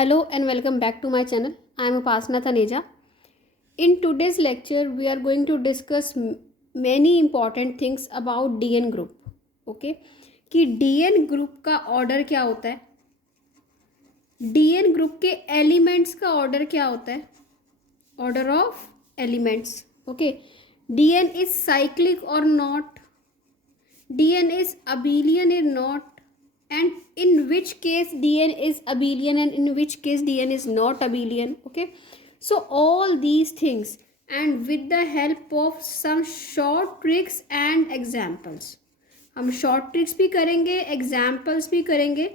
Hello and welcome back to my channel. I am Upasana Taneja. In today's lecture, we are going to discuss many important things about DN group. Okay, कि DN group का order क्या होता है, DN group के elements का order क्या होता है, order of elements. Okay, DN is cyclic or not, DN is abelian or not, and in which case DN is abelian and in which case DN is not abelian. Okay, so all these things and with the help of some short tricks and examples, हम short tricks भी करेंगे, examples भी करेंगे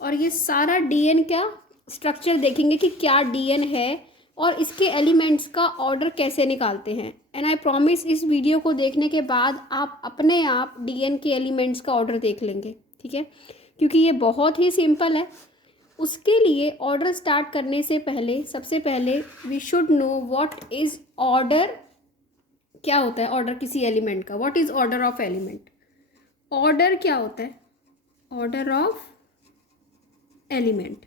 और ये सारा DN क्या structure देखेंगे कि क्या DN है और इसके एलिमेंट्स का ऑर्डर कैसे निकालते हैं. एंड आई प्रॉमिस इस वीडियो को देखने के बाद आप अपने आप DN के एलिमेंट्स का ऑर्डर देख लेंगे. ठीक है, क्योंकि ये बहुत ही सिंपल है. उसके लिए ऑर्डर स्टार्ट करने से पहले सबसे पहले we should know what is order. क्या होता है ऑर्डर किसी एलिमेंट का, what is order of element. Order क्या होता है, order of element.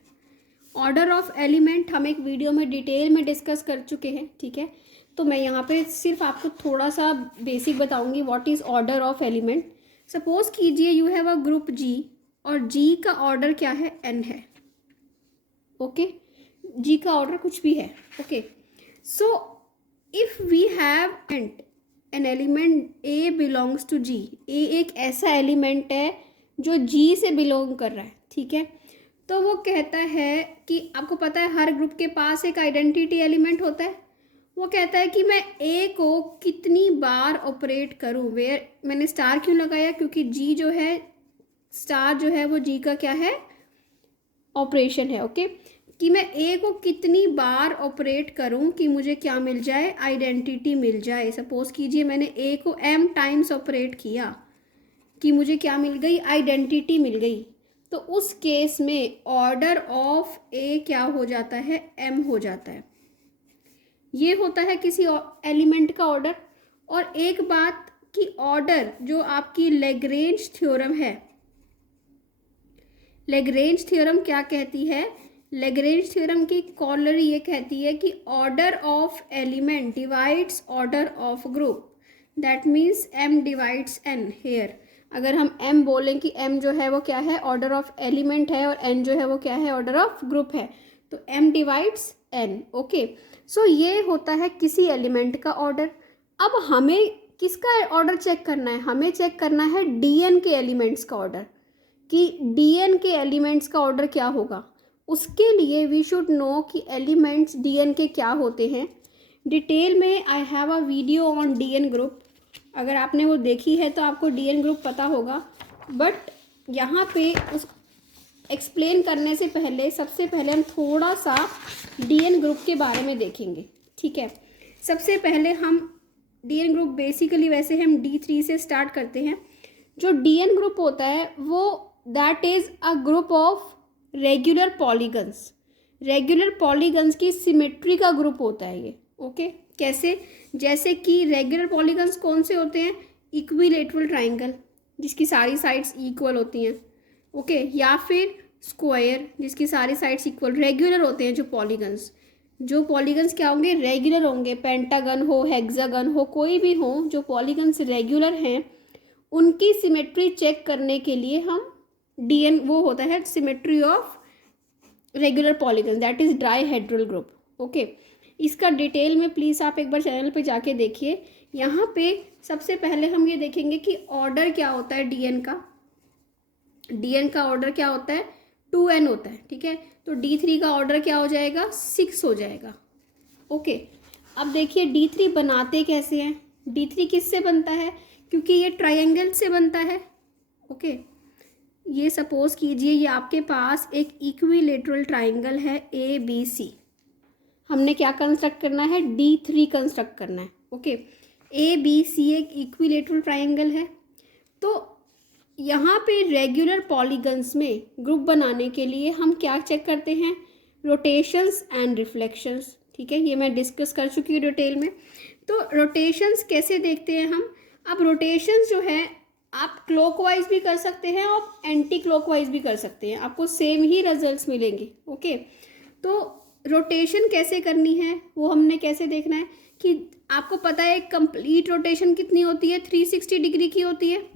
Order of element हम एक वीडियो में डिटेल में डिस्कस कर चुके हैं. ठीक है, तो मैं यहाँ पे सिर्फ आपको थोड़ा सा बेसिक बताऊँगी what is order of element. Suppose कीजिए यू हैव अ ग्रुप जी और जी का ऑर्डर क्या है, एन है. ओके, जी का ऑर्डर कुछ भी है. Okay, so if we have an element A belongs to G, A एक ऐसा एलिमेंट है जो जी से बिलोंग कर रहा है. ठीक है, तो वो कहता है कि आपको पता है हर ग्रुप के पास एक आइडेंटिटी एलिमेंट होता है. वो कहता है कि मैं ए को कितनी बार ऑपरेट करूं. वेयर मैंने स्टार क्यों लगाया, क्योंकि जी जो है स्टार जो है वो जी का क्या है, ऑपरेशन है. ओके, कि मैं ए को कितनी बार ऑपरेट करूं कि मुझे क्या मिल जाए, आइडेंटिटी मिल जाए. सपोज कीजिए मैंने ए को एम टाइम्स ऑपरेट किया कि मुझे क्या मिल गई, आइडेंटिटी मिल गई. तो उस केस में ऑर्डर ऑफ ए क्या हो जाता है, एम हो जाता है. ये होता है किसी एलिमेंट का ऑर्डर. और एक बात कि ऑर्डर जो आपकी लैग्रेंज थ्योरम है, लैग्रेंज थ्योरम क्या कहती है, लैग्रेंज थ्योरम की कॉलरी ये कहती है कि order of element divides order of group. That means M divides N. Here अगर हम m बोलें कि m जो है वो क्या है, ऑर्डर ऑफ एलिमेंट है, और n जो है वो क्या है, ऑर्डर ऑफ ग्रुप है, तो m डिवाइड्स n. ओके, सो ये होता है किसी एलिमेंट का ऑर्डर. अब हमें किसका ऑर्डर चेक करना है, हमें चेक करना है dn के एलिमेंट्स का ऑर्डर, कि dn के एलिमेंट्स का ऑर्डर क्या होगा. उसके लिए वी शुड नो कि एलिमेंट्स dn के क्या होते हैं. डिटेल में I have a video on dn group, अगर आपने वो देखी है तो आपको DN ग्रुप पता होगा. बट यहाँ पे उस एक्सप्लेन करने से पहले सबसे पहले हम थोड़ा सा DN ग्रुप के बारे में देखेंगे. ठीक है, सबसे पहले हम DN ग्रुप बेसिकली वैसे हम D3 से स्टार्ट करते हैं. जो DN ग्रुप होता है वो that is a group of regular polygons. Regular polygons की सिमेट्री का ग्रुप होता है ये. ओके, कैसे, जैसे कि रेगुलर पॉलीगन्स कौन से होते हैं, इक्विलेटरल ट्राइंगल जिसकी सारी साइड्स इक्वल होती हैं. ओके, या फिर स्क्वायर जिसकी सारी साइड्स इक्वल. रेगुलर होते हैं जो पॉलीगन्स, जो पॉलीगन्स क्या होंगे, रेगुलर होंगे. पेंटागन हो, हेक्सागन हो, कोई भी हो, जो पॉलीगन्स रेगुलर हैं उनकी सिमेट्री चेक करने के लिए हम DN वो होता है symmetry of regular polygons, that is dihedral group. Okay, इसका डिटेल में प्लीज़ आप एक बार चैनल पे जाके देखिए. यहाँ पे सबसे पहले हम ये देखेंगे कि ऑर्डर क्या होता है DN का. DN का ऑर्डर क्या होता है, 2n होता है. ठीक है, तो D3 का ऑर्डर क्या हो जाएगा, 6 हो जाएगा. ओके, अब देखिए D3 बनाते कैसे हैं. D3 किससे बनता है, क्योंकि ये ट्रायंगल से बनता है. ओके, ये सपोज कीजिए ये आपके पास एक इक्विलेटरल ट्राइंगल है ABC. हमने क्या कंस्ट्रक्ट करना है, D3 कंस्ट्रक्ट करना है. ओके, ABC एक इक्विलेटरल ट्राइंगल है. तो यहाँ पे रेगुलर पॉलीगन्स में ग्रुप बनाने के लिए हम क्या चेक करते हैं, रोटेशंस एंड रिफ्लेक्शंस. ठीक है, ये मैं डिस्कस कर चुकी हूँ डिटेल में. तो रोटेशंस कैसे देखते हैं हम. अब रोटेशंस जो है आप क्लॉकवाइज भी कर सकते हैं और एंटी क्लॉकवाइज भी कर सकते हैं, आपको सेम ही रिजल्ट्स मिलेंगे. ओके, तो रोटेशन कैसे करनी है वो हमने कैसे देखना है कि आपको पता है कंप्लीट रोटेशन कितनी होती है, 360 डिग्री की होती है।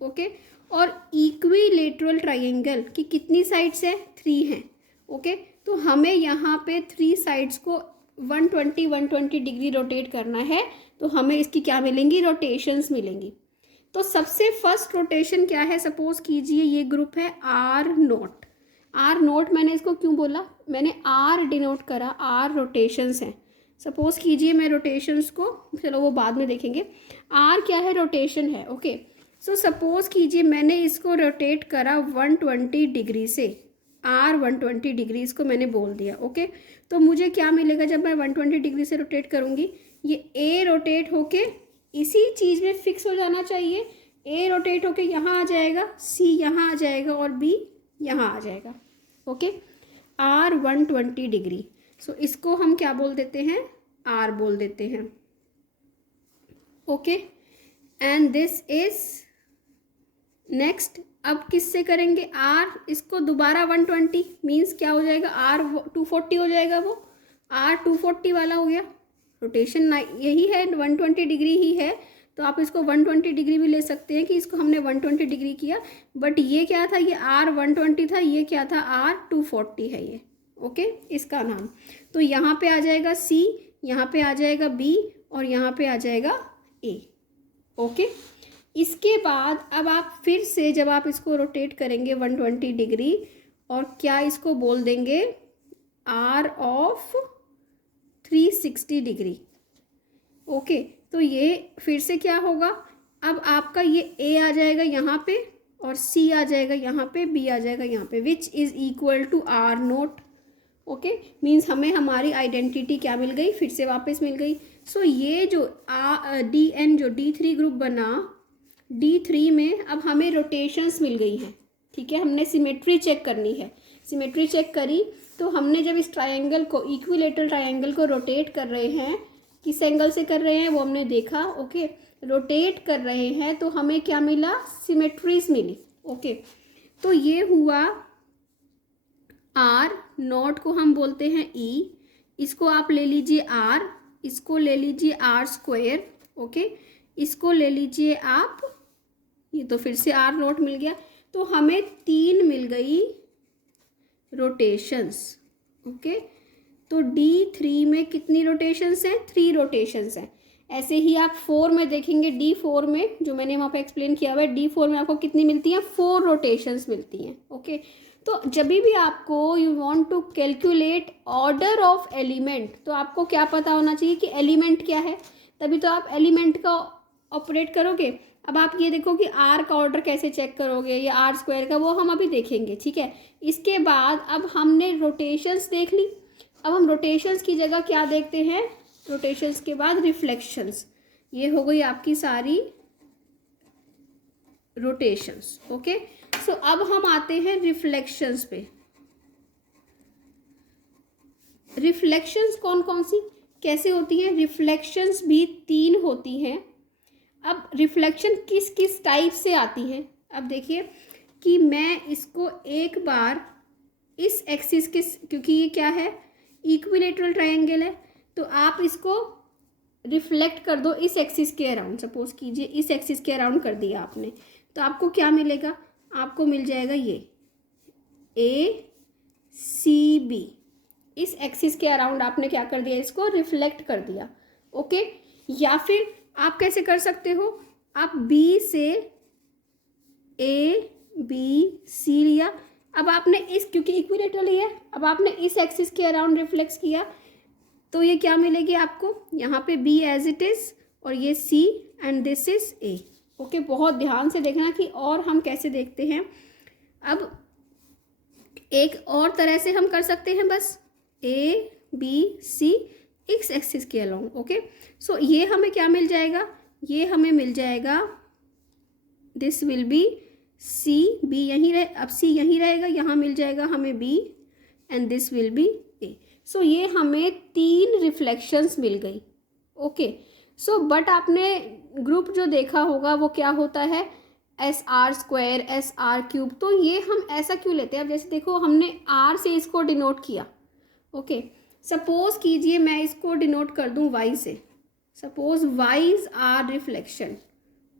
ओके, और इक्विलेटरल ट्राइंगल की कितनी साइड्स है, 3 हैं। ओके, तो हमें यहाँ पे 3 साइड्स को 120 डिग्री रोटेट करना है, तो हमें इसकी क्या मिलेंगी, रोटेशंस मिलेंगी। तो सबसे फर्स्ट रोटेशन क्या है, सपोज कीजिए ये ग्रुप है आर नोट। आर नोट मैंने इसको क्यों बोला, मैंने आर डिनोट करा, आर रोटेशंस हैं। सपोज कीजिए मैं रोटेशंस को, चलो वो बाद में देखेंगे। आर क्या है, रोटेशन है। ओके, सो सपोज कीजिए मैंने इसको रोटेट करा 120 डिग्री से, आर 120 डिग्री इसको मैंने बोल दिया। ओके, तो मुझे क्या मिलेगा जब मैं 120 डिग्री से रोटेट करूँगी, ये ए रोटेट होके इसी चीज़ में फिक्स हो जाना चाहिए। ए रोटेट होके यहाँ आ जाएगा, सी यहाँ आ जाएगा और बी यहाँ आ जाएगा। ओके, आर 120 डिग्री, सो इसको हम क्या बोल देते हैं, आर बोल देते हैं। Okay, and this is next. अब किससे करेंगे, आर इसको दोबारा 120 मीन्स क्या हो जाएगा, आर 240 हो जाएगा, वो आर 240 वाला हो गया। रोटेशन यही है, 120 डिग्री ही है, तो आप इसको 120 डिग्री भी ले सकते हैं कि इसको हमने 120 डिग्री किया, बट ये क्या था, ये आर 120 था, ये क्या था, आर 240 है ये। ओके, इसका नाम। तो यहाँ पे आ जाएगा सी, यहाँ पे आ जाएगा बी और यहाँ पे आ जाएगा ए। ओके, इसके बाद अब आप फिर से जब आप इसको रोटेट करेंगे 120 डिग्री, और क्या इसको बोल देंगे, आर ऑफ 360 डिग्री। ओके, तो ये फिर से क्या होगा, अब आपका ये ए आ जाएगा यहाँ पे और सी आ जाएगा यहाँ पे, बी आ जाएगा यहाँ पे, which is equal to R naught. Okay, means हमें हमारी आइडेंटिटी क्या मिल गई, फिर से वापस मिल गई। सो ये जो डी एन जो D3 ग्रुप बना, D3 में अब हमें रोटेशंस मिल गई हैं। ठीक है, हमने सिमेट्री चेक करनी है, सिमेट्री चेक करी तो हमने जब इस ट्रायंगल को, इक्विलेटरल ट्रायंगल को रोटेट कर रहे हैं, किस एंगल से कर रहे हैं वो हमने देखा। ओके, रोटेट कर रहे हैं तो हमें क्या मिला, सिमेट्रीज मिली। ओके, तो ये हुआ आर नॉट को हम बोलते हैं ई, इसको आप ले लीजिए आर, इसको ले लीजिए आर स्क्वायर। ओके, इसको ले लीजिए आप, ये तो फिर से आर नॉट मिल गया, तो हमें 3 मिल गई रोटेशंस। ओके, तो D3 में कितनी रोटेशंस हैं, 3 रोटेशंस हैं। ऐसे ही आप 4 में देखेंगे, D4 में जो मैंने वहाँ पे एक्सप्लेन किया हुआ है, D4 में आपको कितनी मिलती हैं, 4 रोटेशंस मिलती हैं। ओके, तो जब भी आपको you want to calculate order of element, तो आपको क्या पता होना चाहिए कि एलिमेंट क्या है, तभी तो आप एलिमेंट का ऑपरेट करोगे। अब आप ये देखो कि आर का ऑर्डर कैसे चेक करोगे या आर स्क्वायर का, वो हम अभी देखेंगे। ठीक है, इसके बाद अब हमने रोटेशंस देख ली, अब हम रोटेशंस की जगह क्या देखते हैं, रोटेशंस के बाद रिफ्लेक्शंस। ये हो गई आपकी सारी रोटेशंस। ओके, सो अब हम आते हैं रिफ्लेक्शंस पे। रिफ्लेक्शंस कौन कौन सी कैसे होती हैं, रिफ्लेक्शंस भी 3 होती हैं। अब रिफ्लेक्शन किस किस टाइप से आती है, अब देखिए कि मैं इसको एक बार इस एक्सिस के, क्योंकि ये क्या है, इक्विलेटरल ट्रायंगल है, तो आप इसको रिफ्लेक्ट कर दो इस एक्सिस के अराउंड। सपोज कीजिए इस एक्सिस के अराउंड कर दिया आपने, तो आपको क्या मिलेगा, आपको मिल जाएगा ये ACB, इस एक्सिस के अराउंड आपने क्या कर दिया, इसको रिफ्लेक्ट कर दिया। ओके, या फिर आप कैसे कर सकते हो, आप B से ABC लिया, अब आपने इस, क्योंकि इक्विलेटरल ही है, अब आपने इस एक्सिस के अराउंड रिफ्लेक्ट किया, तो ये क्या मिलेगी आपको, यहाँ पे B एज इट इज और ये C and this is A। Okay, बहुत ध्यान से देखना कि और हम कैसे देखते हैं। अब एक और तरह से हम कर सकते हैं, बस ABC एक्स एक्सिस के अलोंग। ओके, सो ये हमें क्या मिल जाएगा, ये हमें मिल जाएगा, this will B C, B यहीं रहे, अब C यहीं रहेगा, यहाँ मिल जाएगा हमें B and this will B A। सो ये हमें 3 रिफ्लेक्शंस मिल गई। ओके, सो बट आपने ग्रुप जो देखा होगा वो क्या होता है, SR स्क्वायर, SR क्यूब, तो ये हम ऐसा क्यों लेते हैं, अब जैसे देखो हमने R से इसको डिनोट किया। ओके, सपोज कीजिए मैं इसको डिनोट कर दूं y से। Suppose y's are reflection,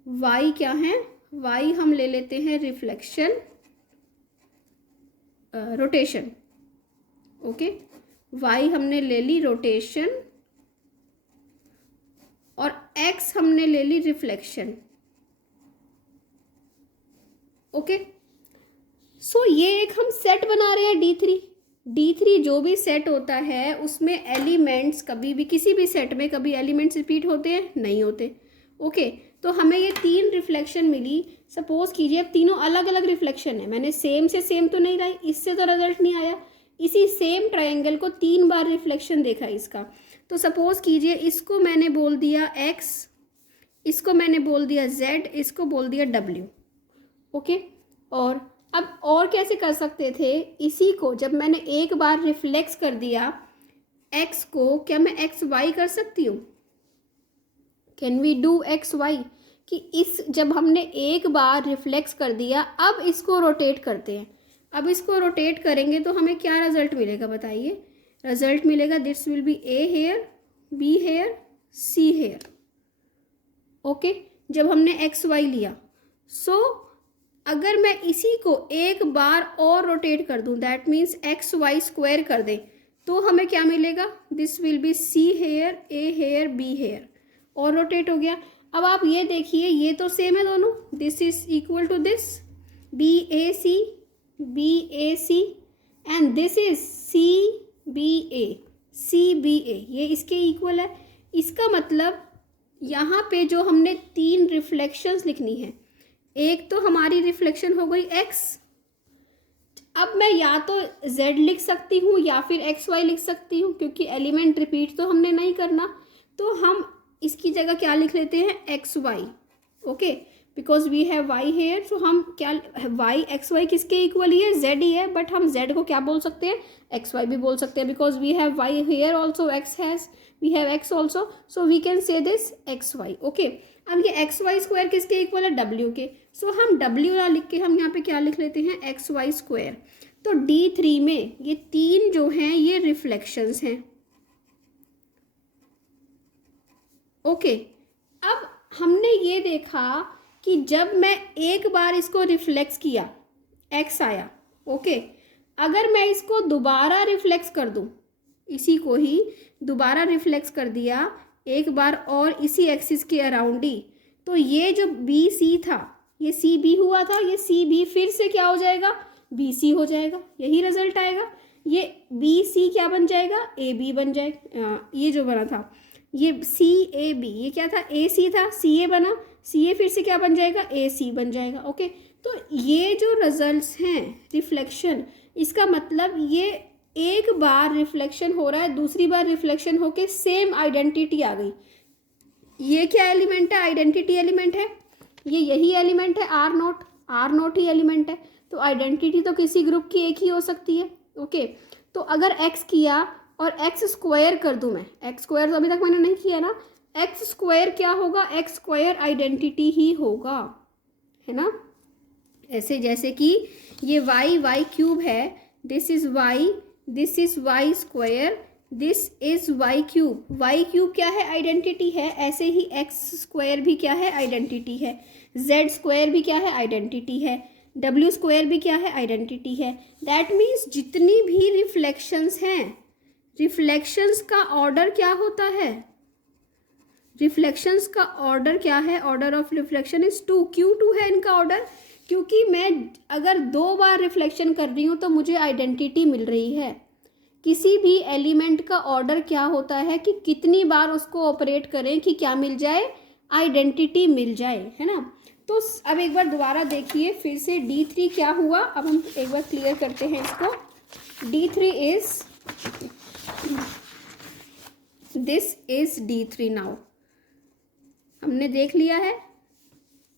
y क्या है, y हम ले लेते हैं रिफ्लेक्शन, रोटेशन। ओके, y हमने ले ली रोटेशन और x हमने ले ली रिफ्लेक्शन। ओके, सो ये एक हम सेट बना रहे हैं D3 जो भी सेट होता है उसमें एलिमेंट्स कभी भी किसी भी सेट में कभी एलिमेंट्स रिपीट होते हैं, नहीं होते। ओके, तो हमें ये 3 रिफ्लेक्शन मिली। सपोज कीजिए अब तीनों अलग अलग रिफ्लेक्शन है, मैंने सेम से सेम तो नहीं लाई, इससे तो रिजल्ट नहीं आया। इसी सेम ट्रायंगल को 3 बार रिफ्लेक्शन देखा इसका, तो सपोज कीजिए इसको मैंने बोल दिया x, इसको मैंने बोल दिया z, इसको बोल दिया w। ओके, और अब और कैसे कर सकते थे, इसी को जब मैंने एक बार रिफ्लेक्स कर दिया x को, क्या मैं एक्स वाई कर सकती हूँ, can we do X Y, कि इस जब हमने एक बार रिफ्लेक्स कर दिया अब इसको रोटेट करते हैं। अब इसको रोटेट करेंगे तो हमें क्या रिजल्ट मिलेगा बताइए, रिजल्ट मिलेगा this will be A here, B here, C here. Okay, जब हमने एक्स वाई लिया, सो अगर मैं इसी को एक बार और रोटेट कर दूं, that means X Y square कर दें, तो हमें क्या मिलेगा, this will be C here, A here, B here, और रोटेट हो गया। अब आप ये देखिए ये तो सेम है दोनों, this is equal to this B A C and this is C B A, ये इसके इक्वल है। इसका मतलब यहाँ पे जो हमने 3 रिफ्लेक्शंस लिखनी है, एक तो हमारी रिफ्लेक्शन हो गई x, अब मैं या तो z लिख सकती हूँ या फिर एक्स वाई लिख सकती हूँ, क्योंकि एलिमेंट रिपीट तो हमने नहीं करना, तो हम इसकी जगह क्या लिख लेते हैं X Y. Okay, because we have y here, so हम क्या y एक्स वाई किसके इक्वल ही है, z ही है, बट हम z को क्या बोल सकते हैं, एक्स वाई भी बोल सकते हैं, because we have y here also, x has, we have x also, so we can say this X Y. Okay, अब ये एक्स वाई स्क्वायर किसके इक्वल है, w के, सो हम w ना लिख के हम यहाँ पे क्या लिख लेते हैं एक्स वाई स्क्वायर। तो D3 में ये 3 जो हैं ये रिफ्लेक्शंस हैं। ओके, अब हमने ये देखा कि जब मैं एक बार इसको रिफ्लेक्स किया x आया। ओके, अगर मैं इसको दोबारा रिफ्लेक्स कर दूं, इसी को ही दोबारा रिफ्लेक्स कर दिया एक बार और इसी एक्सिस के अराउंड ही, तो ये जो बी सी था ये सी बी हुआ था, ये सी बी फिर से क्या हो जाएगा, बी सी हो जाएगा, यही रिजल्ट आएगा। ये बी सी क्या बन जाएगा, ए बी बन जाएगा। ये जो बना था ये सी ए बी, ये क्या था, ए सी था, सी ए बना, सी ए फिर से क्या बन जाएगा, ए सी बन जाएगा। ओके, तो ये जो रिजल्ट्स हैं रिफ्लेक्शन, इसका मतलब ये एक बार रिफ्लेक्शन हो रहा है, दूसरी बार रिफ्लेक्शन होके सेम आइडेंटिटी आ गई। ये क्या एलिमेंट है, आइडेंटिटी एलिमेंट है, ये यही एलिमेंट है आर नोट ही एलिमेंट है, तो आइडेंटिटी तो किसी ग्रुप की एक ही हो सकती है। ओके, तो अगर x किया और x स्क्वायर कर दूं मैं, x स्क्वायर तो अभी तक मैंने नहीं किया ना, x स्क्वायर क्या होगा, x स्क्वायर आइडेंटिटी ही होगा, है ना। ऐसे जैसे कि ये y क्यूब है, this is y square, this is y cube क्या है, आइडेंटिटी है। ऐसे ही x स्क्वायर भी क्या है, आइडेंटिटी है, z स्क्वायर भी क्या है, आइडेंटिटी है, w स्क्वायर भी क्या है, आइडेंटिटी है। दैट मीन्स जितनी भी रिफ्लेक्शंस हैं, रिफ्लेक्शंस का ऑर्डर क्या होता है, रिफ्लेक्शंस का ऑर्डर क्या है, ऑर्डर ऑफ रिफ्लेक्शन इज 2, क्यों 2 है इनका ऑर्डर, क्योंकि मैं अगर 2 बार रिफ्लेक्शन कर रही हूँ तो मुझे आइडेंटिटी मिल रही है। किसी भी एलिमेंट का ऑर्डर क्या होता है कि कितनी बार उसको ऑपरेट करें कि क्या मिल जाए, आइडेंटिटी मिल जाए, है ना। तो अब एक बार दोबारा देखिए फिर से D3 क्या हुआ, अब हम एक बार क्लियर करते हैं इसको। D3 is this is D3 now, हमने देख लिया है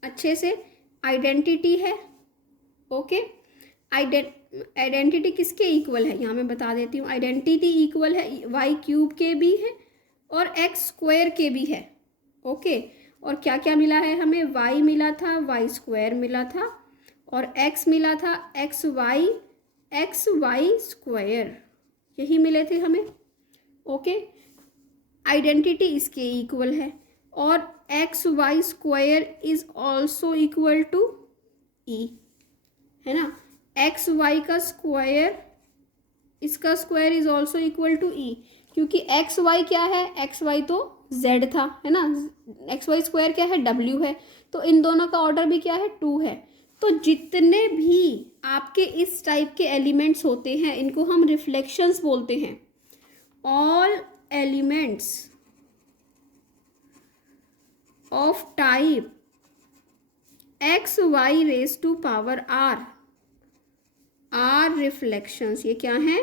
अच्छे से, आइडेंटिटी है। ओके, आइडेंटिटी किसके इक्वल है, यहाँ मैं बता देती हूँ, आइडेंटिटी इक्वल है y क्यूब के भी है और x स्क्वायर के भी है। ओके, और क्या क्या मिला है हमें, y मिला था, y स्क्वायर मिला था, और x मिला था, एक्स वाई स्क्वायर। यही मिले थे हमें। ओके, आइडेंटिटी इसके इक्वल है और X Y square is also equal to E, है ना। एक्स वाई का स्क्वायर, इसका square is also equal to E, क्योंकि एक्स वाई क्या है, एक्स वाई तो जेड था, है ना। एक्स वाई स्क्वायर क्या है, डब्ल्यू है, तो इन दोनों का ऑर्डर भी क्या है, 2 है। तो जितने भी आपके इस टाइप के एलिमेंट्स होते हैं इनको हम रिफ्लेक्शंस बोलते हैं। All elements of type X Y raise to power are reflections. ये क्या हैं,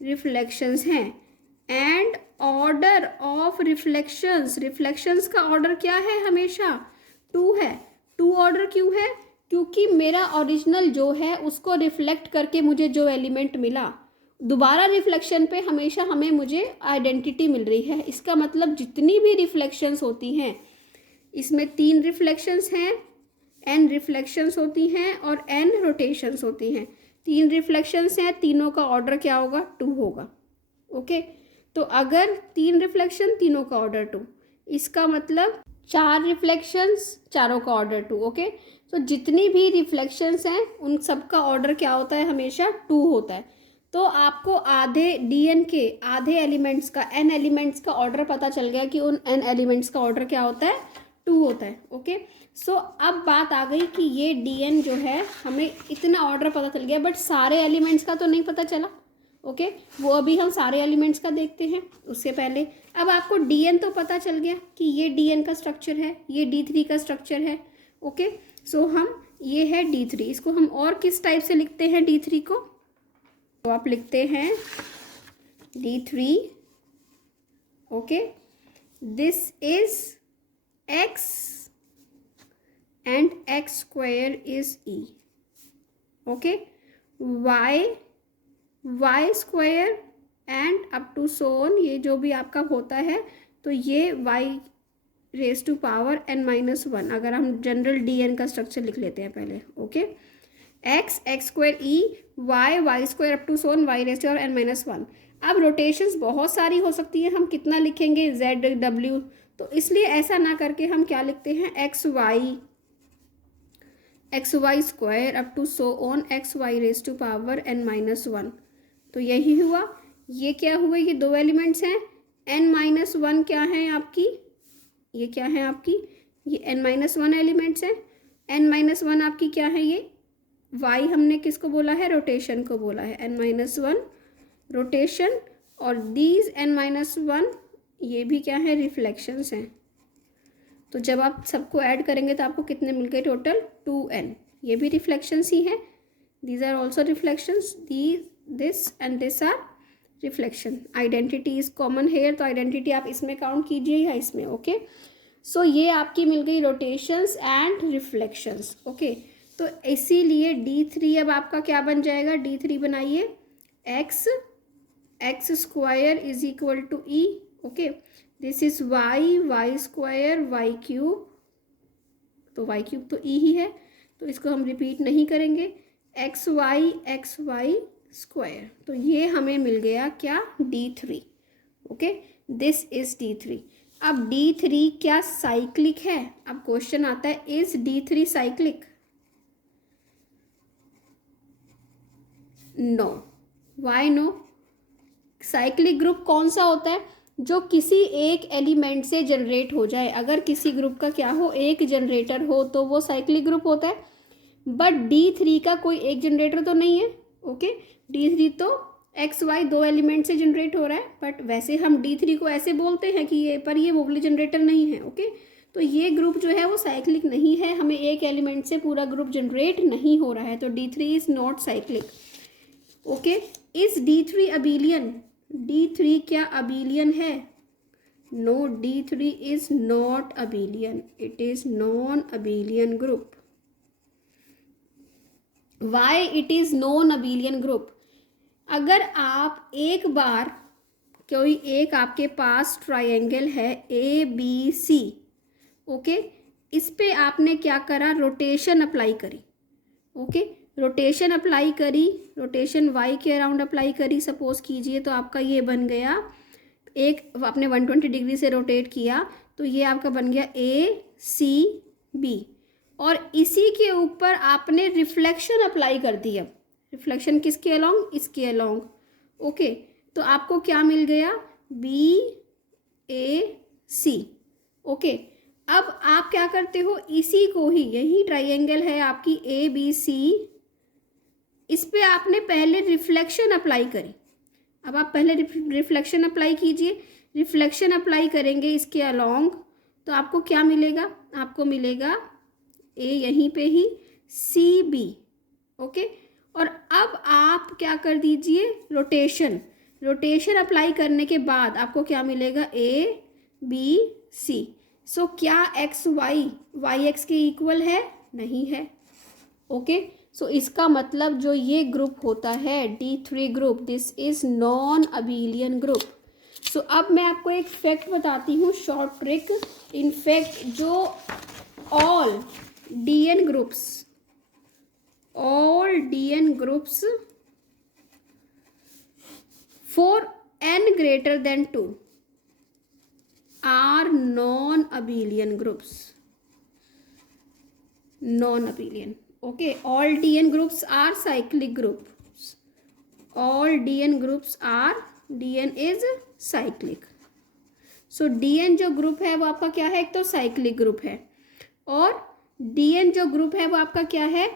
रिफ्लेक्शंस हैं। And order of reflections, reflections का ऑर्डर क्या है, हमेशा 2 है। 2 ऑर्डर क्यों है, क्योंकि मेरा ओरिजिनल जो है उसको रिफ्लेक्ट करके मुझे जो एलिमेंट मिला, दोबारा रिफ्लेक्शन पे हमेशा मुझे आइडेंटिटी मिल रही है। इसका मतलब जितनी भी रिफ्लेक्शंस होती हैं, इसमें 3 रिफ्लेक्शंस हैं, n रिफ्लेक्शंस होती हैं और n रोटेशंस होती हैं। 3 रिफ्लेक्शंस हैं, तीनों का ऑर्डर क्या होगा, 2 होगा। ओके, तो अगर 3 रिफ्लेक्शन, तीनों का ऑर्डर 2, इसका मतलब 4 रिफ्लेक्शंस, चारों का ऑर्डर 2। ओके, तो जितनी भी रिफ्लेक्शंस हैं उन सब का ऑर्डर क्या होता है, हमेशा 2 होता है। तो आपको आधे डीएन के आधे एलिमेंट्स का, n एलिमेंट्स का ऑर्डर पता चल गया कि उन n एलिमेंट्स का ऑर्डर क्या होता है, 2 होता है। ओके, सो अब बात आ गई कि ये डीएन जो है, हमें इतना ऑर्डर पता चल गया बट सारे एलिमेंट्स का तो नहीं पता चला। ओके, वो अभी हम सारे एलिमेंट्स का देखते हैं। उससे पहले अब आपको डीएन तो पता चल गया कि ये डीएन का स्ट्रक्चर है, ये D3 का स्ट्रक्चर है। ओके, सो हम, ये है D3, इसको हम और किस टाइप से लिखते हैं D3 को, तो आप लिखते हैं D3। Okay, this is x and x square is e। Okay, y square and up to so on, ये जो भी आपका होता है, तो ये y raise to power n-1, अगर हम जनरल dn का स्ट्रक्चर लिख लेते हैं पहले। Okay, x square e, y square up to so on y raise to power n-1। अब रोटेशंस बहुत सारी हो सकती है, हम कितना लिखेंगे, z w, तो इसलिए ऐसा ना करके हम क्या लिखते हैं, X Y square up to so on X Y raise to power n-1। तो यही हुआ, ये क्या हुए, ये 2 एलिमेंट्स हैं, n-1 क्या है आपकी, ये क्या है आपकी, ये n-1 एलिमेंट्स हैं। n-1 आपकी क्या है, ये y हमने किसको बोला है, रोटेशन को बोला है, n-1 रोटेशन, और दीज n-1 ये भी क्या है, रिफ्लेक्शंस हैं। तो जब आप सबको ऐड करेंगे तो आपको कितने मिल गए, टोटल 2n, ये भी रिफ्लेक्शंस ही है। These are also reflections, this and this are reflection. Identity is common here, तो आइडेंटिटी आप इसमें काउंट कीजिए या इसमें। ओके, सो ये आपकी मिल गई रोटेशंस एंड रिफ्लेक्शंस। ओके, तो इसीलिए D3 अब आपका क्या बन जाएगा, D3 बनाइए, x square is equal to e। Okay, this is y square y cube, तो y क्यूब तो e ही है, तो इसको हम रिपीट नहीं करेंगे, x y स्क्वायर, तो ये हमें मिल गया क्या, D3। Okay, this is D3। अब D3 क्या साइक्लिक है, अब क्वेश्चन आता है, is D3 cyclic, no. Why no, cyclic group कौन सा होता है, जो किसी एक एलिमेंट से जनरेट हो जाए। अगर किसी ग्रुप का क्या हो, एक जनरेटर हो, तो वो साइक्लिक ग्रुप होता है। बट D3 का कोई एक जनरेटर तो नहीं है। ओके, D3 तो एक्स वाई 2 एलिमेंट से जनरेट हो रहा है, बट वैसे हम D3 को ऐसे बोलते हैं कि ये, पर ये वोबली जनरेटर नहीं है। ओके, तो ये ग्रुप जो है वो साइक्लिक नहीं है, हमें एक एलिमेंट से पूरा ग्रुप जनरेट नहीं हो रहा है, तो D3 is not cyclic. Okay, is D3 abelian, D3 क्या अबेलियन है, no, D3 is not abelian, it is non abelian group. Why it is non abelian group, अगर आप एक बार, कोई एक आपके पास ट्रायंगल है ABC, ओके, इस पे आपने क्या करा, रोटेशन अप्लाई करी। ओके, रोटेशन अप्लाई करी, रोटेशन वाई के अराउंड अप्लाई करी सपोज कीजिए, तो आपका ये बन गया, एक आपने 120 डिग्री से रोटेट किया तो ये आपका बन गया ए सी बी, और इसी के ऊपर आपने रिफ्लेक्शन अप्लाई कर दिया। रिफ्लेक्शन किसके अलोंग? इसके अलोंग। ओके, तो आपको क्या मिल गया? B A C. ओके, अब आप क्या करते हो, इसी को ही, यही ट्राइंगल है आपकी ए बी सी, इस पे आपने पहले रिफ्लेक्शन अप्लाई करी। अब आप पहले रिफ्लेक्शन अप्लाई कीजिए। रिफ्लेक्शन अप्लाई करेंगे इसके अलोंग, तो आपको क्या मिलेगा? आपको मिलेगा ए यहीं पे ही, सी बी। ओके, और अब आप क्या कर दीजिए? रोटेशन। रोटेशन अप्लाई करने के बाद आपको क्या मिलेगा? A B C. सो क्या एक्स वाई वाई एक्स के इक्वल है? नहीं है। ओके, सो इसका मतलब जो ये ग्रुप होता है D3 group, this is non abelian group. So अब मैं आपको एक फैक्ट बताती हूँ, शॉर्ट ट्रिक। इन फैक्ट जो all DN groups for n greater than 2 are non-abelian groups. Non-abelian. Okay, all DN groups are cyclic groups. All DN groups are, DN is cyclic. So DN जो group है वो आपका क्या है? एक तो cyclic group है, और DN जो ग्रुप है वो आपका क्या है?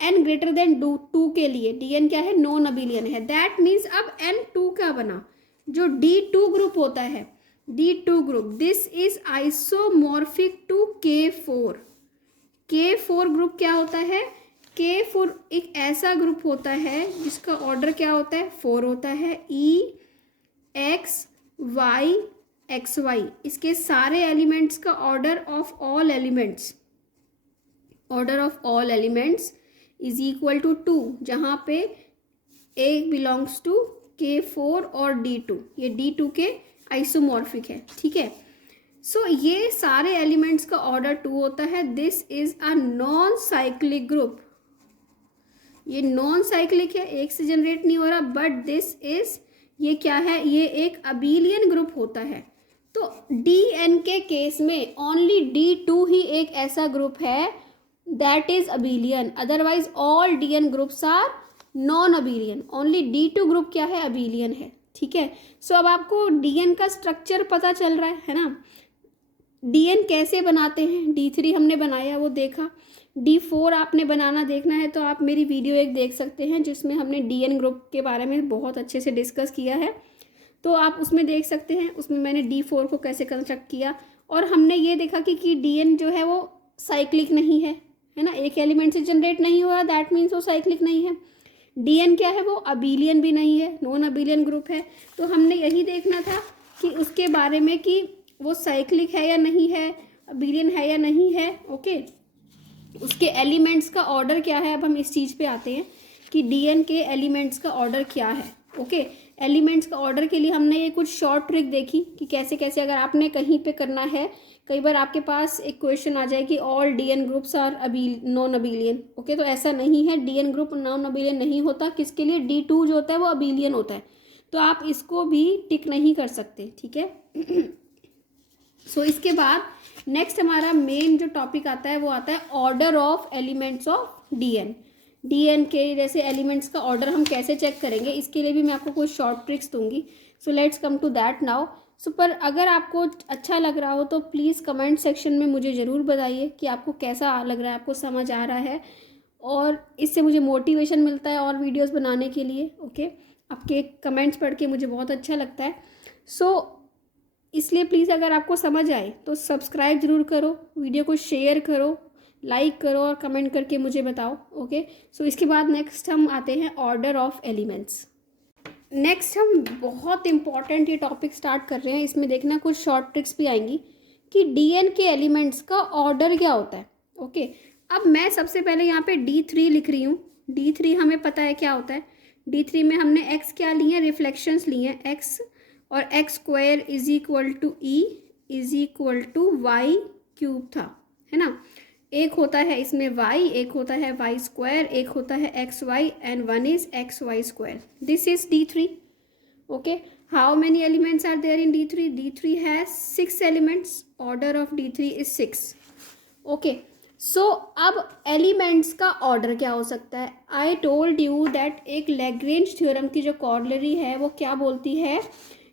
n ग्रेटर देन 2 के लिए DN क्या है? नॉन अबेलियन है। दैट मीन्स अब N2 क्या बना? जो D2 ग्रुप होता है, D2 group, this is isomorphic to K4। K4 group क्या होता है? K4 एक ऐसा ग्रुप होता है जिसका ऑर्डर क्या होता है? 4 होता है। E X Y X Y, इसके सारे एलिमेंट्स का order of all elements, order of all elements is equal to 2, जहाँ पे ए बिलोंग्स टू K4 और D2, ये D2 के आइसोमॉर्फिक है। ठीक है, सो ये सारे एलिमेंट्स का ऑर्डर 2 होता है। This is a non cyclic group. ये नॉन साइक्लिक है, एक से जनरेट नहीं हो रहा, बट दिस इज, ये क्या है? ये एक अबेलियन ग्रुप होता है। तो DN के केस में ओनली D2 ही एक ऐसा ग्रुप है that is abelian, otherwise all DN groups are non abelian. only D2 group क्या है? abelian है। ठीक है, सो अब आपको DN का स्ट्रक्चर पता चल रहा है ना? DN कैसे बनाते हैं? D3 हमने बनाया, वो देखा। D4 आपने बनाना देखना है तो आप मेरी वीडियो एक देख सकते हैं जिसमें हमने DN ग्रुप के बारे में बहुत अच्छे से डिस्कस किया है, तो आप उसमें देख सकते हैं। उसमें मैंने D4 को कैसे कंस्ट्रक्ट किया, और हमने ये देखा कि DN जो है वो साइक्लिक नहीं है ना, एक एलिमेंट से जनरेट नहीं हो रहा, दैट मीन्स वो साइक्लिक नहीं है। DN क्या है? वो अबेलियन भी नहीं है, नॉन अबेलियन ग्रुप है। तो हमने यही देखना था कि उसके बारे में कि वो साइक्लिक है या नहीं है, अबेलियन है या नहीं है। ओके, उसके एलिमेंट्स का ऑर्डर क्या है? अब हम इस चीज़ पे आते हैं कि DN के एलिमेंट्स का ऑर्डर क्या है। ओके, एलिमेंट्स का ऑर्डर के लिए हमने ये कुछ शॉर्ट ट्रिक देखी कि कैसे कैसे अगर आपने कहीं पे करना है, कई बार आपके पास एक क्वेश्चन आ जाए कि all DN groups are non abelian. Okay, तो ऐसा नहीं है, DN ग्रुप नॉन अबेलियन नहीं होता। किसके लिए? D2 जो होता है वो अबेलियन होता है, तो आप इसको भी टिक नहीं कर सकते। ठीक है, सो इसके बाद नेक्स्ट हमारा मेन जो टॉपिक आता है वो आता है order of elements of DN के जैसे एलिमेंट्स का ऑर्डर हम कैसे चेक करेंगे, इसके लिए भी मैं आपको कुछ शॉर्ट ट्रिक्स दूंगी। So let's come to that now. So पर अगर आपको अच्छा लग रहा हो तो प्लीज़ कमेंट सेक्शन में मुझे ज़रूर बताइए कि आपको कैसा लग रहा है, आपको समझ आ रहा है, और इससे मुझे मोटिवेशन मिलता है और वीडियोस बनाने के लिए। ओके, आपके कमेंट्स पढ़ के मुझे बहुत अच्छा लगता है। सो इसलिए प्लीज़ अगर आपको समझ आए तो सब्सक्राइब ज़रूर करो, वीडियो को शेयर करो, लाइक करो और कमेंट करके मुझे बताओ। ओके, सो इसके बाद नेक्स्ट हम आते हैं ऑर्डर ऑफ एलिमेंट्स। नेक्स्ट हम बहुत इंपॉर्टेंट ये टॉपिक स्टार्ट कर रहे हैं, इसमें देखना कुछ शॉर्ट ट्रिक्स भी आएंगी कि DN के एलिमेंट्स का ऑर्डर क्या होता है। ओके, अब मैं सबसे पहले यहाँ पे D3 लिख रही हूँ। D3 हमें पता है क्या होता है। D3 में हमने x क्या लिए हैं? रिफ्लेक्शंस लिए हैं x, और x square is equal to E is equal to Y cube था, है ना। एक होता है इसमें y, एक होता है y स्क्वायर, एक होता है X Y, and one is X Y square. This is D3. Okay, how many elements are there in D3? D3 has 6 elements. Order of D3 is 6. Okay, so अब elements का order क्या हो सकता है? I told you that एक Lagrange theorem की जो कॉर्लरी है वो क्या बोलती है?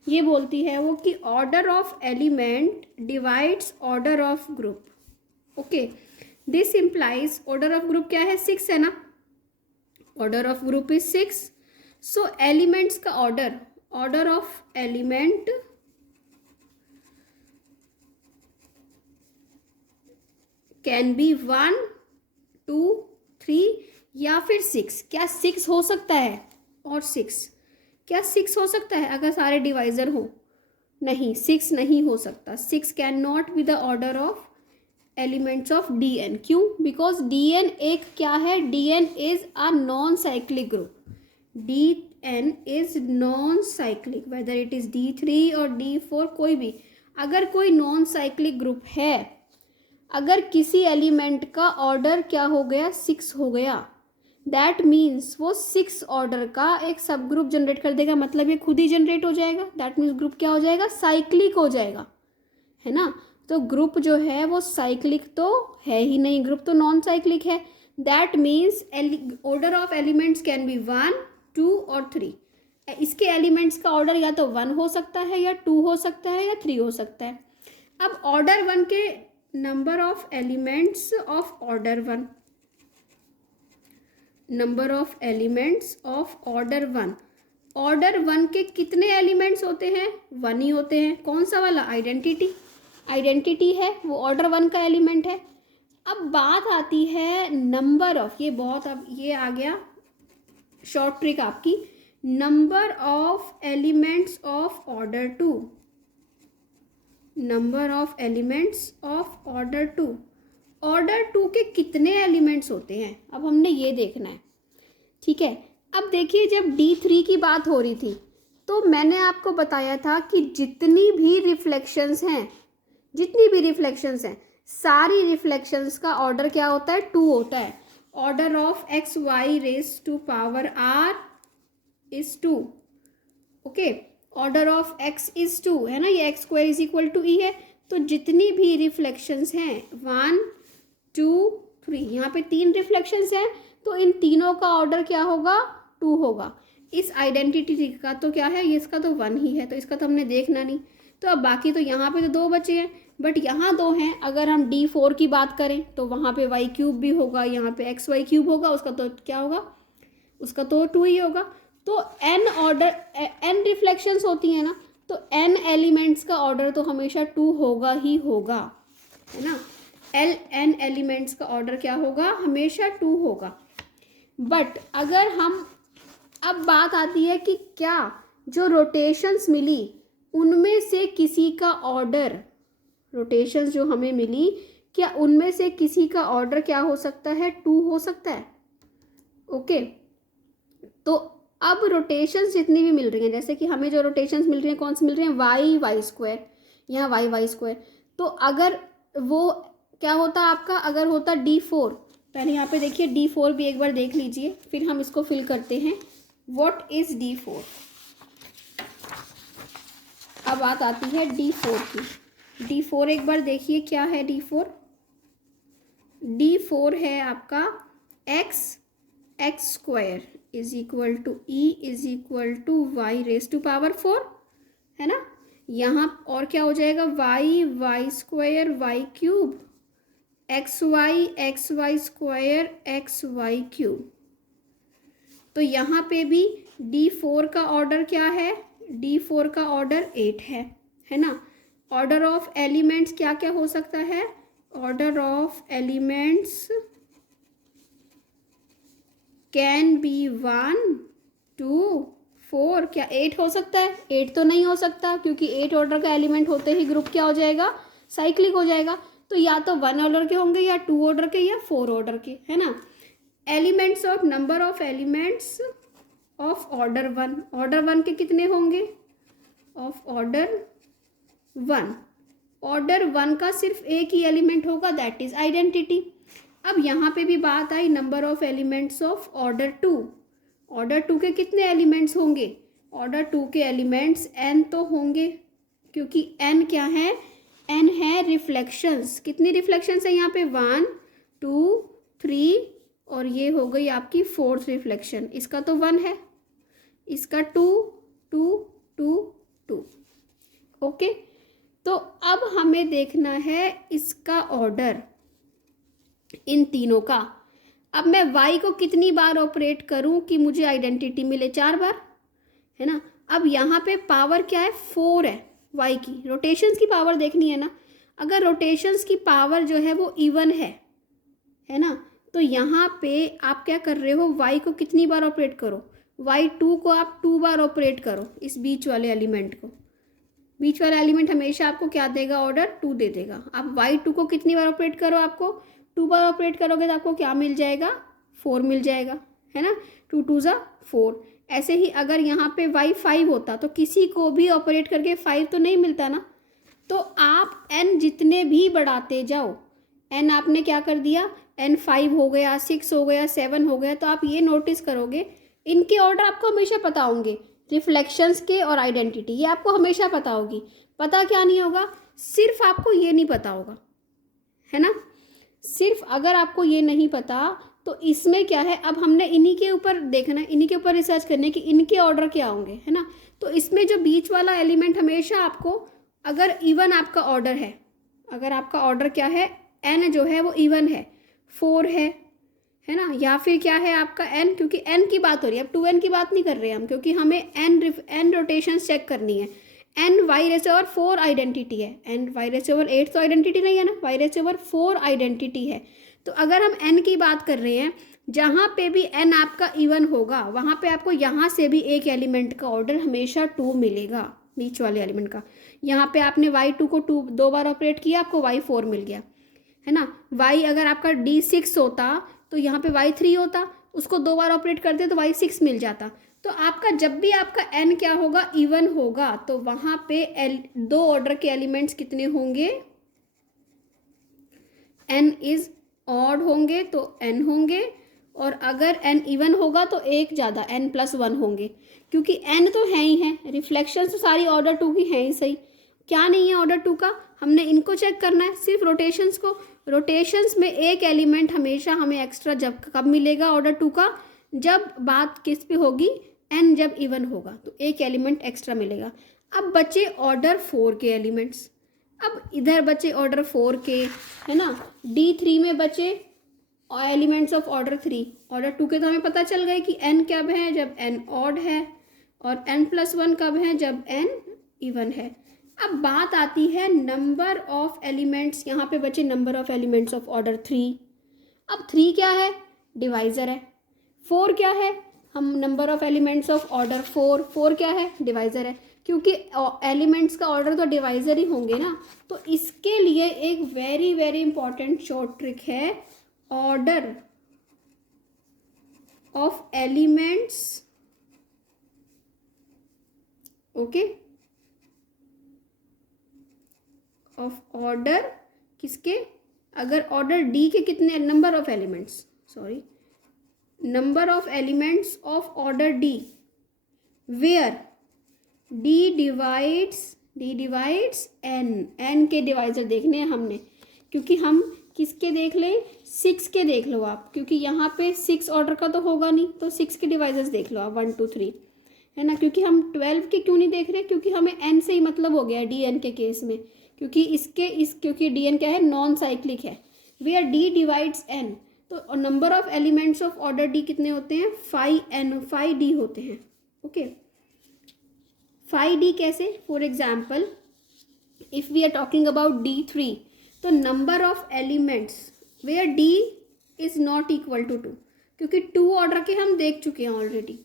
ये बोलती है वो कि order of element divides order of group. Okay, this implies order of group क्या है? 6 है ना. Order of group is 6. So elements का order of element can be 1, 2, 3 या फिर 6. क्या 6 हो सकता है? और 6, क्या 6 हो सकता है अगर सारे डिवाइजर हो? नहीं, 6 नहीं हो सकता. 6 can not be the order of elements of Dn. क्यों? बिकॉज Dn एक क्या है? Dn is a non cyclic group. Dn is non cyclic, whether it is D3 और D4, कोई भी. अगर कोई नॉन साइक्लिक ग्रुप है, अगर किसी एलिमेंट का ऑर्डर क्या हो गया? 6 हो गया, दैट मीन्स वो 6 ऑर्डर का एक सब ग्रुप जनरेट कर देगा. मतलब ये खुद ही जनरेट हो जाएगा. दैट मीन्स ग्रुप क्या हो जाएगा? साइक्लिक हो जाएगा, है ना. तो ग्रुप जो है वो साइक्लिक तो है ही नहीं, ग्रुप तो नॉन साइक्लिक है. That means order of elements can be 1, 2 और 3. इसके एलिमेंट्स का ऑर्डर या तो 1 हो सकता है, या 2 हो सकता है, या 3 हो सकता है. अब ऑर्डर 1 के number of elements of order 1, number of elements of order 1. Order 1 के कितने एलिमेंट्स होते हैं? 1 ही होते हैं. कौन सा वाला? आइडेंटिटी. आइडेंटिटी है वो ऑर्डर 1 का एलिमेंट है. अब बात आती है नंबर ऑफ, ये बहुत, अब ये आ गया शॉर्ट ट्रिक आपकी. Number of elements of order 2, number of elements of order 2. Order 2 के कितने एलिमेंट्स होते हैं? अब हमने ये देखना है. ठीक है, अब देखिए, जब D3 की बात हो रही थी तो मैंने आपको बताया था कि जितनी भी रिफ्लेक्शंस हैं, सारी रिफ्लेक्शंस का ऑर्डर क्या होता है? 2 होता है. Order of X Y raise to power r is 2. Okay, order of x is 2, है ना. ये x square is equal to e है. तो जितनी भी रिफ्लेक्शंस हैं 1, 2, 3, यहाँ पे 3 रिफ्लेक्शंस हैं, तो इन तीनों का ऑर्डर क्या होगा? 2 होगा. इस आइडेंटिटी का तो क्या है? इसका तो 1 ही है, तो इसका तो हमने देखना नहीं. तो अब बाकी तो यहाँ पे तो 2 बचे हैं, बट यहाँ 2 हैं. अगर हम D4 की बात करें तो वहाँ पे y क्यूब भी होगा, यहाँ पे एक्स वाई क्यूब होगा. उसका तो क्या होगा? उसका तो 2 ही होगा. तो n रिफ्लेक्शंस होती हैं ना, तो n एलिमेंट्स का ऑर्डर तो हमेशा 2 होगा ही होगा, है ना. n एलिमेंट्स का ऑर्डर क्या होगा? हमेशा 2 होगा. बट अगर हम, अब बात आती है कि क्या जो रोटेशंस मिली उनमें से किसी का ऑर्डर, रोटेशंस जो हमें मिली, क्या उनमें से किसी का ऑर्डर क्या हो सकता है? 2 हो सकता है. ओके, तो अब रोटेशंस जितनी भी मिल रही हैं, जैसे कि हमें जो रोटेशंस मिल रही हैं, कौन सी मिल रही हैं? वाई वाई स्क्वायर, यहाँ वाई वाई स्क्वायर. तो अगर वो क्या होता है आपका? अगर होता D4, पहले यहाँ पे देखिए D4 भी एक बार देख लीजिए, फिर हम इसको फिल करते हैं. What is D4? अब बात आती है D4 की. D4 एक बार देखिए क्या है D4. D4 है आपका X square is equal to E is equal to Y raise to power 4, है ना. यहाँ और क्या हो जाएगा? Y square Y cube, X Y square X Y cube. तो यहाँ पे भी D4 का ऑर्डर क्या है? D4 का ऑर्डर 8 है ना. ऑर्डर ऑफ एलिमेंट्स क्या क्या हो सकता है? Order of elements can be 1, 2, 4. क्या 8 हो सकता है? 8 तो नहीं हो सकता, क्योंकि 8 ऑर्डर का एलिमेंट होते ही ग्रुप क्या हो जाएगा? साइक्लिक हो जाएगा. तो या तो 1 ऑर्डर के होंगे, या 2 ऑर्डर के, या 4 ऑर्डर के, है ना. Elements of, number of elements of order 1. Order 1 के कितने होंगे? Of order 1. ऑर्डर 1 का सिर्फ एक ही एलिमेंट होगा, दैट इज आइडेंटिटी. अब यहाँ पे भी बात आई number of elements of order 2। Order 2 के कितने एलिमेंट्स होंगे? ऑर्डर 2 के एलिमेंट्स n तो होंगे, क्योंकि n क्या है? n है रिफ्लेक्शंस। कितनी रिफ्लेक्शंस है यहाँ पे? 1 2 3 और ये हो गई आपकी 4th रिफ्लेक्शन। इसका तो 1 है, इसका 2 2 2 2। ओके, तो अब हमें देखना है इसका ऑर्डर इन तीनों का। अब मैं y को कितनी बार ऑपरेट करूं कि मुझे आइडेंटिटी मिले? 4 बार, है ना। अब यहाँ पे पावर क्या है? 4 है y की। रोटेशंस की पावर देखनी है ना। अगर रोटेशंस की पावर जो है वो इवन है ना, तो यहाँ पे आप क्या कर रहे हो? y को कितनी बार ऑपरेट करो? y2 को आप 2 बार ऑपरेट करो, इस बीच वाले एलिमेंट को। बीच वाला एलिमेंट हमेशा आपको क्या देगा? ऑर्डर 2 दे देगा। आप y2 को कितनी बार ऑपरेट करो? आपको 2 बार ऑपरेट करोगे तो आपको क्या मिल जाएगा? 4 मिल जाएगा, है ना। 2 2 ज़ा 4। ऐसे ही अगर यहाँ पे y5 होता तो किसी को भी ऑपरेट करके 5 तो नहीं मिलता ना। तो आप n जितने भी बढ़ाते जाओ, n आपने क्या कर दिया? n 5 हो गया, 6 हो गया, 7 हो गया, तो आप ये नोटिस करोगे इनके ऑर्डर आपको हमेशा पता होंगे। रिफ्लेक्शंस के और आइडेंटिटी ये आपको हमेशा पता होगी। पता क्या नहीं होगा? सिर्फ आपको ये नहीं पता होगा, है ना। सिर्फ अगर आपको ये नहीं पता तो इसमें क्या है, अब हमने इन्हीं के ऊपर देखना है, इन्हीं के ऊपर रिसर्च करने कि इनके ऑर्डर क्या होंगे, है ना। तो इसमें जो बीच वाला एलिमेंट हमेशा आपको, अगर इवन आपका ऑर्डर है, अगर आपका ऑर्डर क्या है? n जो है वो इवन है, 4 है ना, या फिर क्या है आपका n, क्योंकि n की बात हो रही है, अब 2n की बात नहीं कर रहे हैं हम, क्योंकि हमें n रोटेशन चेक करनी है। n y4 आइडेंटिटी है, n y8 तो आइडेंटिटी नहीं है ना, y4 आइडेंटिटी है। तो अगर हम n की बात कर रहे हैं, जहाँ पे भी n आपका इवन होगा वहाँ पे आपको यहाँ से भी एक एलिमेंट का ऑर्डर हमेशा 2 मिलेगा, बीच वाले एलिमेंट का। यहाँ पे आपने y2 को 2 बार ऑपरेट किया, आपको y4 मिल गया, है ना। y अगर आपका d6 होता तो यहाँ पे y3 होता, उसको 2 बार ऑपरेट करते तो y6 मिल जाता। तो आपका जब भी आपका n क्या होगा? इवन होगा, तो वहाँ पे दो ऑर्डर के एलिमेंट्स कितने होंगे? n इज ऑड होंगे तो n होंगे, और अगर n इवन होगा तो एक ज़्यादा n+1 होंगे, क्योंकि n तो है ही है। रिफ्लेक्शन तो सारी ऑर्डर 2 की है ही सही। क्या नहीं है ऑर्डर 2 का? हमने इनको चेक करना है, सिर्फ रोटेशंस को। रोटेशंस में एक एलिमेंट हमेशा हमें एक्स्ट्रा कब मिलेगा ऑर्डर 2 का? जब बात किस पे होगी? n जब इवन होगा तो एक एलिमेंट एक्स्ट्रा मिलेगा। अब बचे ऑर्डर 4 के एलिमेंट्स। अब इधर बचे ऑर्डर 4 के, है ना। d3 में बचे एलिमेंट्स ऑफ ऑर्डर 3। ऑर्डर 2 के तो हमें पता चल गए कि n कब है? जब n ऑड है, और n+1 कब है? जब n इवन है। अब बात आती है नंबर ऑफ एलिमेंट्स। यहाँ पे बचे number of elements of order 3। अब 3 क्या है? डिवाइज़र है। 4 क्या है? हम number of elements of order 4 क्या है? डिवाइज़र है, क्योंकि एलिमेंट्स का ऑर्डर तो डिवाइज़र ही होंगे ना। तो इसके लिए एक very very important short trick है, order of elements. Okay, of order किसके? अगर ऑर्डर डी के कितने number of elements, sorry, number of elements of order D where D divides N के डिवाइजर देखने हैं हमने, क्योंकि हम किसके देख लें? 6 के देख लो आप, क्योंकि यहाँ पे 6 ऑर्डर का तो होगा नहीं, तो 6 के डिवाइजर्स देख लो आप, 1 2 3, है ना। क्योंकि हम 12 के क्यों नहीं देख रहे? क्योंकि हमें n से ही मतलब हो गया है डी एन के केस में, क्योंकि डी एन क्या है? नॉन साइक्लिक है। वेयर डी डिवाइड्स n, तो number of elements of order D कितने होते हैं? 5d होते हैं। ओके, 5d कैसे? For example if we are talking about d3, तो number of elements where d is not equal to 2, क्योंकि 2 ऑर्डर के हम देख चुके हैं ऑलरेडी,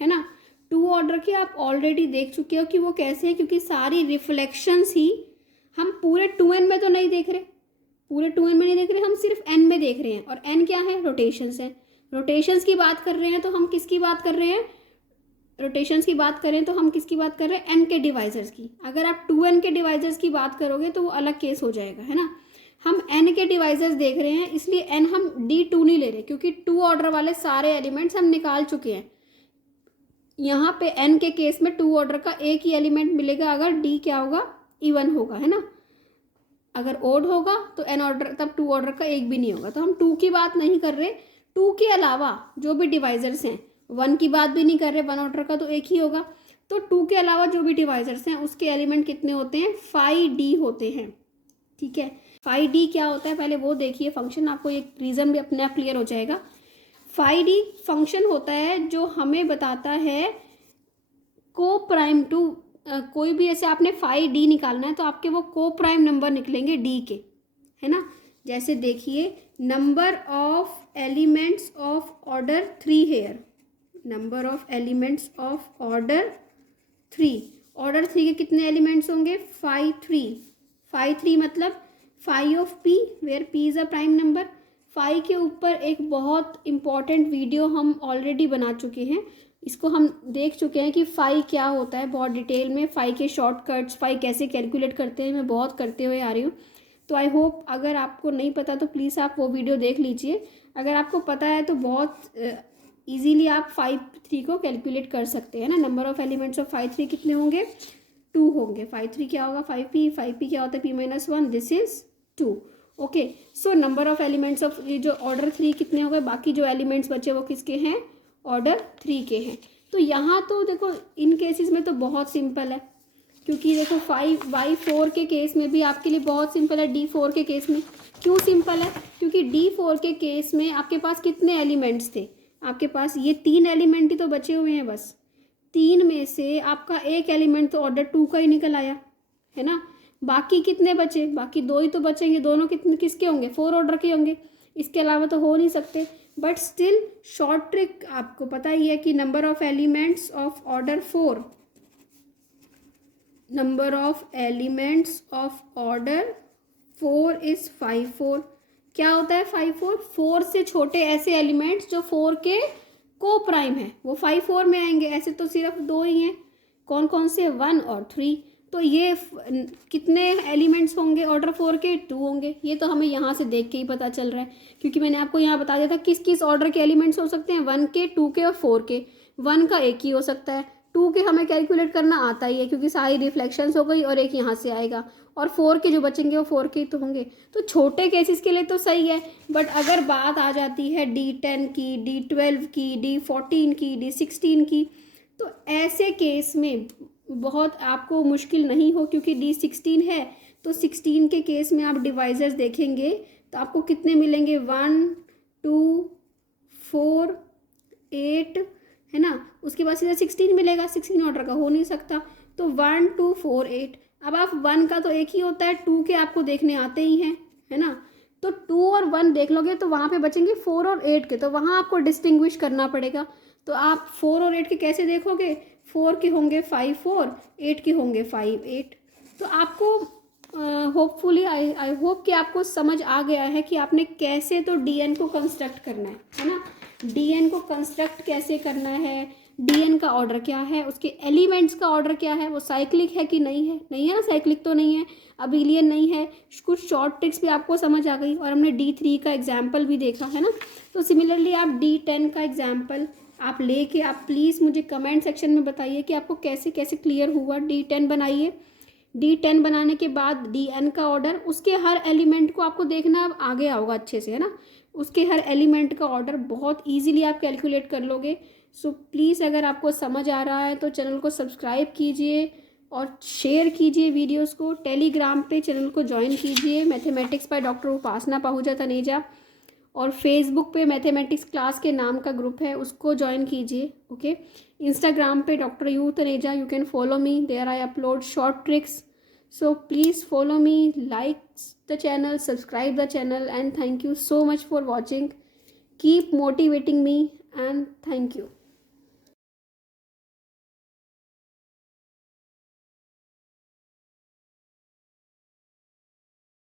है ना। 2 ऑर्डर के आप ऑलरेडी देख चुके हो कि वो कैसे हैं, क्योंकि सारी रिफ्लेक्शंस ही हम पूरे 2n में तो नहीं देख रहे, पूरे 2n में नहीं देख रहे, हम सिर्फ n में देख रहे हैं। और n क्या है? रोटेशंस है। रोटेशंस की बात कर रहे हैं तो हम किसकी बात कर रहे हैं? रोटेशंस की बात करें तो हम किसकी बात कर रहे हैं? n के डिवाइजर्स की। अगर आप 2n के डिवाइजर्स की बात करोगे तो वो अलग केस हो जाएगा, है ना। हम n के डिवाइजर्स देख रहे हैं, इसलिए n हम D2 नहीं ले रहे, क्योंकि 2 ऑर्डर वाले सारे एलिमेंट्स हम निकाल चुके हैं। यहाँ पे n के केस में 2 ऑर्डर का एक ही एलिमेंट मिलेगा अगर D क्या होगा, इवन होगा, है ना। अगर ओड होगा तो n ऑर्डर, तब 2 ऑर्डर का एक भी नहीं होगा। तो हम 2 की बात नहीं कर रहे, 2 के अलावा जो भी डिवाइजर्स हैं, 1 की बात भी नहीं कर रहे, 1 ऑर्डर का तो एक ही होगा। तो 2 के अलावा जो भी डिवाइजर्स हैं उसके एलिमेंट कितने होते हैं, 5D होते हैं, ठीक है। 5D क्या होता है पहले वो देखिए फंक्शन, आपको एक रीज़न भी अपने आप क्लियर हो जाएगा। 5D फंक्शन होता है जो हमें बताता है को प्राइम टू, कोई भी ऐसे आपने 5D निकालना है तो आपके वो को प्राइम नंबर निकलेंगे D के, है ना। जैसे देखिए number of elements of order 3 here, number of elements of order 3, order 3 के कितने एलिमेंट्स होंगे, 5 3 मतलब 5 of P where P is a prime number. 5 के ऊपर एक बहुत इंपॉर्टेंट वीडियो हम ऑलरेडी बना चुके हैं, इसको हम देख चुके हैं कि 5 क्या होता है बहुत डिटेल में, 5 के शॉर्टकट्स, 5 कैसे कैलकुलेट करते हैं, मैं बहुत करते हुए आ रही हूँ। तो आई होप अगर आपको नहीं पता तो प्लीज़ आप वो वीडियो देख लीजिए, अगर आपको पता है तो बहुत इजीली आप 5 3 को कैलकुलेट कर सकते हैं ना। नंबर ऑफ एलिमेंट्स ऑफ 5 3 कितने होंगे, 2 होंगे। 5 3 क्या होगा, 5p क्या होता है, p-1, this is 2। Okay, so number of elements of ये जो ऑर्डर 3 कितने हो गए, बाकी जो एलिमेंट्स बचे वो किसके हैं, ऑर्डर 3 के हैं। तो यहाँ तो देखो इन केसेस में तो बहुत सिंपल है, क्योंकि देखो 5y4 के केस में भी आपके लिए बहुत सिंपल है, D4 के केस में क्यों सिंपल है, क्योंकि D4 के केस में आपके पास कितने एलिमेंट्स थे, आपके पास ये 3 एलिमेंट ही तो बचे हुए हैं बस। 3 में से आपका एक एलिमेंट तो ऑर्डर 2 का ही निकल आया, है ना। बाकी कितने बचे, बाकी 2 ही तो बचेंगे, दोनों कितने किसके होंगे, 4 ऑर्डर के होंगे, इसके अलावा तो हो नहीं सकते। बट स्टिल शॉर्ट ट्रिक आपको पता ही है कि number of elements of order 4, number of elements of order 4 is 5 4। क्या होता है 5 4, 4 से छोटे ऐसे एलिमेंट्स जो 4 के को प्राइम है वो 5 4 में आएंगे। ऐसे तो सिर्फ 2 ही हैं, कौन कौन से, 1 और 3। तो ये कितने एलिमेंट्स होंगे ऑर्डर 4 के, 2 होंगे। ये तो हमें यहाँ से देख के ही पता चल रहा है, क्योंकि मैंने आपको यहाँ बता दिया था किस किस ऑर्डर के एलिमेंट्स हो सकते हैं, 1 के, 2 के और 4 के। 1 का एक ही हो सकता है, 2 के हमें कैलकुलेट करना आता ही है क्योंकि सारी रिफ्लेक्शंस हो गई और एक यहाँ से आएगा, और 4 के जो बचेंगे वो 4 के ही तो होंगे। तो छोटे केसेस के लिए तो सही है, बट अगर बात आ जाती है D10 की, D12 की, D14 की, D16 की, तो ऐसे केस में बहुत आपको मुश्किल नहीं हो, क्योंकि D16 है तो 16 के केस में आप डिवाइजर्स देखेंगे तो आपको कितने मिलेंगे, 1 2 4 8, है ना। उसके बाद सीधा 16 मिलेगा, 16 ऑर्डर का हो नहीं सकता, तो 1 2 4 8। अब आप 1 का तो एक ही होता है, 2 के आपको देखने आते ही हैं, है ना। तो 2 और 1 देख लोगे तो वहाँ पे बचेंगे 4 और 8 के, तो वहाँ आपको डिस्टिंग्विश करना पड़ेगा। तो आप 4 और 8 के कैसे देखोगे, 4 के होंगे 5 4, 8 के होंगे 5 8। तो आपको होपफुली आई होप कि आपको समझ आ गया है कि आपने कैसे तो DN को कंस्ट्रक्ट करना है ना। DN को कंस्ट्रक्ट कैसे करना है, DN का ऑर्डर क्या है, उसके एलिमेंट्स का ऑर्डर क्या है, वो साइक्लिक है कि नहीं है, नहीं है ना, साइक्लिक तो नहीं है, अबिलियन नहीं है। कुछ शॉर्ट ट्रिक्स भी आपको समझ आ गई, और हमने D3 का एग्जाम्पल भी देखा, है ना। तो सिमिलरली आप D10 का एग्जाम्पल आप लेके आप प्लीज़ मुझे कमेंट सेक्शन में बताइए कि आपको कैसे कैसे क्लियर हुआ। D10 बनाइए, D10 बनाने के बाद DN का ऑर्डर, उसके हर एलिमेंट को आपको देखना आ गया होगा अच्छे से, है ना। उसके हर एलिमेंट का ऑर्डर बहुत इजीली आप कैलकुलेट कर लोगे। सो प्लीज़ अगर आपको समझ आ रहा है तो चैनल को सब्सक्राइब कीजिए और शेयर कीजिए वीडियोस को। टेलीग्राम पे चैनल को ज्वाइन कीजिए, मैथमेटिक्स बाय डॉक्टर उपासना पाहुजा तनेजा, और फेसबुक पे मैथमेटिक्स क्लास के नाम का ग्रुप है उसको ज्वाइन कीजिए। ओके, इंस्टाग्राम पे doctor U Taneja, you can follow me, there I upload short tricks. So please follow me, like the channel, subscribe the channel, and thank you so much for watching. Keep motivating me and thank you.